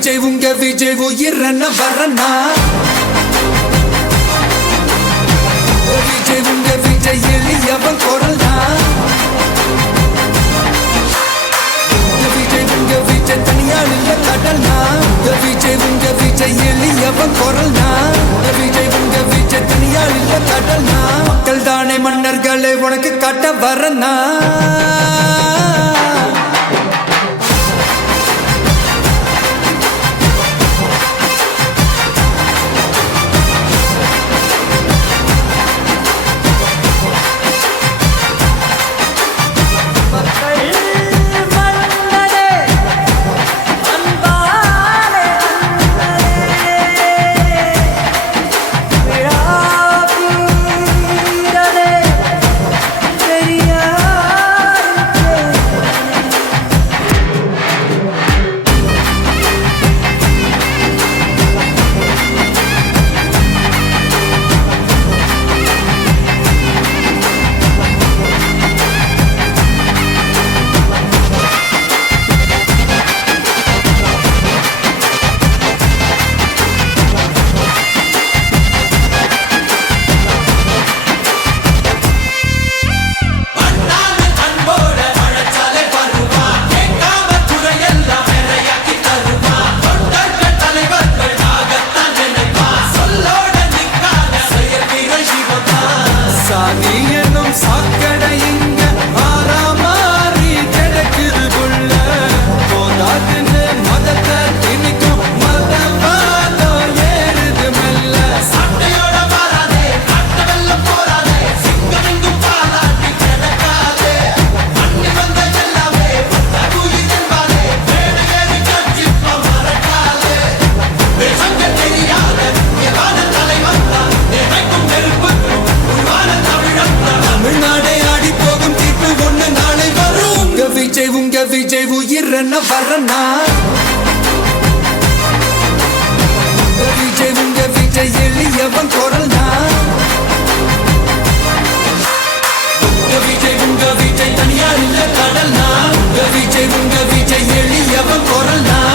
விஜய் உயிரன வரனா விஜய் எளியவன் குரல்னா விஜய் தனியால் இல்ல கடல்னா விஜய் எளியவன் குரல்னா விஜய் தனியால் இல்ல கடல்னா மக்கள் தானே மன்னர்களை உனக்கு காட்ட வரனா விஜய் உயிரன வரனா விஜய் எளியவன் குரல்னா விஜய் தனியார் இல்ல கடல்னா விஜய் எளியவன் குரல்னா